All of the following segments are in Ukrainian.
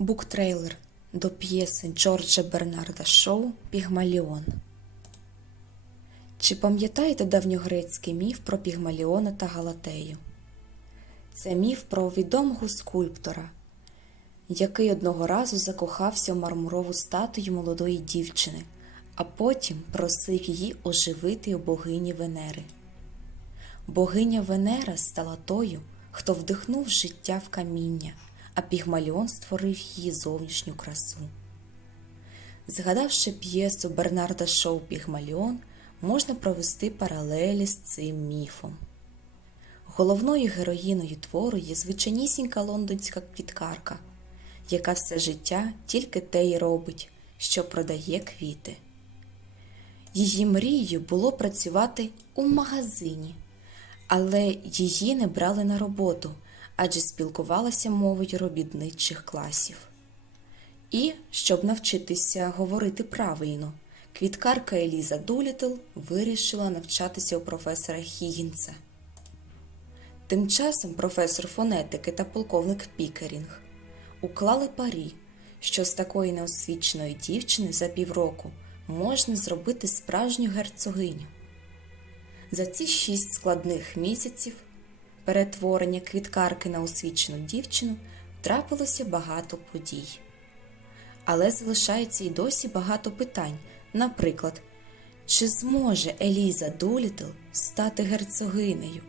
Буктрейлер до п'єси Джорджа Бернарда Шоу Пігмаліон. Чи пам'ятаєте давньогрецький міф про Пігмаліона та Галатею? Це міф про відомого скульптора, який одного разу закохався в мармурову статую молодої дівчини, а потім просив її оживити у богині Венери. Богиня Венера стала тою, хто вдихнув життя в каміння, а Пігмаліон створив її зовнішню красу. Згадавши п'єсу Бернарда Шоу Пігмаліон, можна провести паралелі з цим міфом. Головною героїною твору є звичайнісінька лондонська квіткарка, яка все життя тільки те й робить, що продає квіти. Її мрією було працювати у магазині, але її не брали на роботу, адже спілкувалася мовою робітничих класів. І, щоб навчитися говорити правильно, квіткарка Еліза Дулітл вирішила навчатися у професора Хігінса. Тим часом професор фонетики та полковник Пікерінг уклали парі, що з такої неосвіченої дівчини за півроку можна зробити справжню герцогиню. За ці шість складних місяців перетворення квіткарки на освічену дівчину трапилося багато подій. Але залишається й досі багато питань. Наприклад, чи зможе Еліза Дулітл стати герцогинею?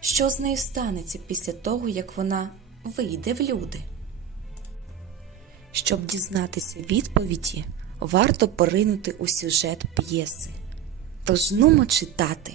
Що з нею станеться після того, як вона вийде в люди? Щоб дізнатися відповіді, варто поринути у сюжет п'єси. Тож нумо читати.